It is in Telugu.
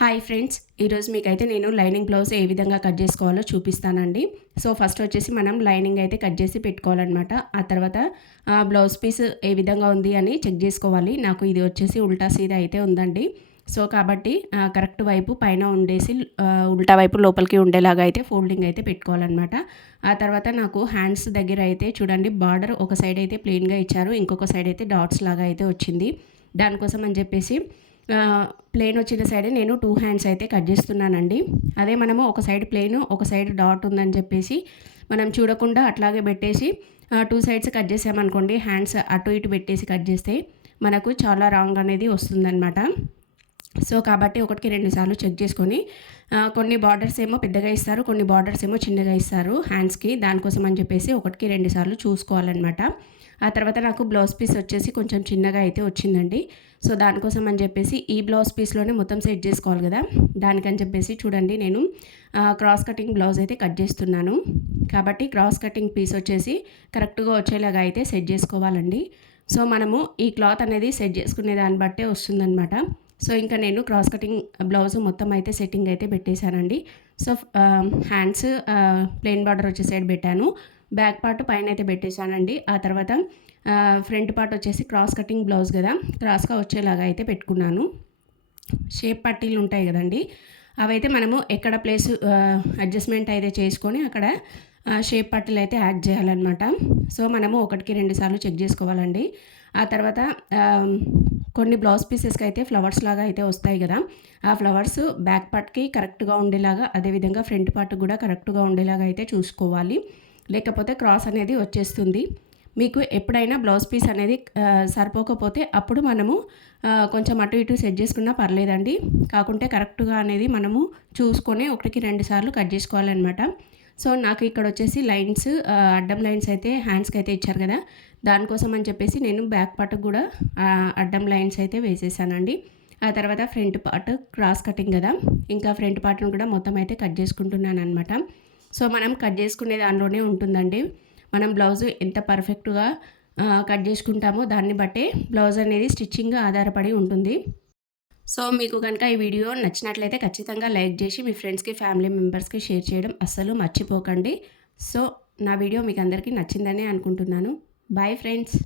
హాయ్ ఫ్రెండ్స్, ఈరోజు మీకైతే నేను లైనింగ్ బ్లౌజ్ ఏ విధంగా కట్ చేసుకోవాలో చూపిస్తానండి. సో ఫస్ట్ వచ్చేసి మనం లైనింగ్ అయితే కట్ చేసి పెట్టుకోవాలన్నమాట. ఆ తర్వాత బ్లౌజ్ పీస్ ఏ విధంగా ఉంది అని చెక్ చేసుకోవాలి. నాకు ఇది వచ్చేసి ఉల్టా సీదా అయితే ఉందండి. సో కాబట్టి కరెక్ట్ వైపు పైన ఉండేసి ఉల్టా వైపు లోపలికి ఉండేలాగా అయితే ఫోల్డింగ్ అయితే పెట్టుకోవాలన్నమాట. ఆ తర్వాత నాకు హ్యాండ్స్ దగ్గర అయితే చూడండి, బార్డర్ ఒక సైడ్ అయితే ప్లెయిన్గా ఇచ్చారు, ఇంకొక సైడ్ అయితే డాట్స్ లాగా అయితే వచ్చింది. దానికోసం అని చెప్పేసి ప్లెయిన్ వచ్చిన సైడే నేను 2 హ్యాండ్స్ అయితే కట్ చేస్తున్నానండి. అదే మనము ఒక సైడ్ ప్లెయిన్, ఒక సైడ్ డాట్ ఉందని చెప్పేసి మనం చూడకుండా అట్లాగే పెట్టేసి 2 సైడ్స్ కట్ చేసామనుకోండి, హ్యాండ్స్ అటు ఇటు పెట్టేసి కట్ చేస్తే మనకు చాలా రాంగ్ అనేది వస్తుందన్నమాట. సో కాబట్టి ఒకటికి 2 సార్లు చెక్ చేసుకొని కొన్ని బార్డర్స్ ఏమో పెద్దగా ఇస్తారు, కొన్ని బార్డర్స్ ఏమో చిన్నగా ఇస్తారు హ్యాండ్స్కి. దానికోసం అని చెప్పేసి ఒకటికి 2 సార్లు చూసుకోవాలన్నమాట. ఆ తర్వాత నాకు బ్లౌజ్ పీస్ వచ్చేసి కొంచెం చిన్నగా అయితే వచ్చిందండి. సో దానికోసం అని చెప్పేసి ఈ బ్లౌజ్ పీస్లోనే మొత్తం సెట్ చేసుకోవాలి కదా, దానికని చెప్పేసి చూడండి నేను క్రాస్ కటింగ్ బ్లౌజ్ అయితే కట్ చేస్తున్నాను. కాబట్టి క్రాస్ కటింగ్ పీస్ వచ్చేసి కరెక్ట్గా వచ్చేలాగా అయితే సెట్ చేసుకోవాలండి. సో మనము ఈ క్లాత్ అనేది సెట్ చేసుకునే దాన్ని బట్టే వస్తుందన్నమాట. సో ఇంకా నేను క్రాస్ కటింగ్ బ్లౌజ్ మొత్తం అయితే సెట్టింగ్ అయితే పెట్టేశానండి. సో హ్యాండ్స్ ప్లెయిన్ బార్డర్ వచ్చే సైడ్ పెట్టాను, బ్యాక్ పార్ట్ పైన అయితే పెట్టేశానండి. ఆ తర్వాత ఫ్రంట్ పార్ట్ వచ్చేసి క్రాస్ కటింగ్ బ్లౌజ్ కదా, క్రాస్గా వచ్చేలాగా అయితే పెట్టుకున్నాను. షేప్ పట్టీలు ఉంటాయి కదండి, అవైతే మనము ఎక్కడ ప్లేస్ అడ్జస్ట్మెంట్ అయితే చేసుకొని అక్కడ షేప్ పట్టీలు అయితే యాడ్ చేయాలన్నమాట. సో మనము ఒకటికి 2 సార్లు చెక్ చేసుకోవాలండి. ఆ తర్వాత కొన్ని బ్లౌజ్ పీసెస్కి అయితే ఫ్లవర్స్ లాగా అయితే వస్తాయి కదా, ఆ ఫ్లవర్స్ బ్యాక్ పార్ట్కి కరెక్ట్గా ఉండేలాగా, అదేవిధంగా ఫ్రంట్ పార్ట్ కూడా కరెక్ట్గా ఉండేలాగా అయితే చూసుకోవాలి. లేకపోతే క్రాస్ అనేది వచ్చేస్తుంది. మీకు ఎప్పుడైనా బ్లౌజ్ పీస్ అనేది సరిపోకపోతే అప్పుడు మనము కొంచెం అటు ఇటు సెట్ చేసుకున్నా పర్లేదండి. కాకుంటే కరెక్ట్గా అనేది మనము చూసుకొని ఒకటికి 2 సార్లు కట్ చేసుకోవాలన్నమాట. సో నాకు ఇక్కడ వచ్చేసి లైన్స్, అడ్డం లైన్స్ అయితే హ్యాండ్స్కి అయితే ఇచ్చారు కదా, దానికోసం అని చెప్పేసి నేను బ్యాక్ పార్ట్ కూడా అడ్డం లైన్స్ అయితే వేసేసానండి. ఆ తర్వాత ఫ్రంట్ పార్ట్ క్రాస్ కటింగ్ కదా, ఇంకా ఫ్రంట్ పార్ట్ను కూడా మొత్తం అయితే కట్ చేసుకుంటున్నాను అనమాట. సో మనం కట్ చేసుకునే దానిలోనే ఉంటుందండి, మనం బ్లౌజ్ ఎంత పర్ఫెక్ట్గా కట్ చేసుకుంటామో దాన్ని బట్టే బ్లౌజ్ అనేది స్టిచ్చింగ్ ఆధారపడి ఉంటుంది. సో మీకు కనుక ఈ వీడియో నచ్చినట్లయితే ఖచ్చితంగా లైక్ చేసి మీ ఫ్రెండ్స్కి, ఫ్యామిలీ మెంబర్స్కి షేర్ చేయడం అస్సలు మర్చిపోకండి. సో నా వీడియో మీకు అందరికీ నచ్చిందని అనుకుంటున్నాను. Bye friends.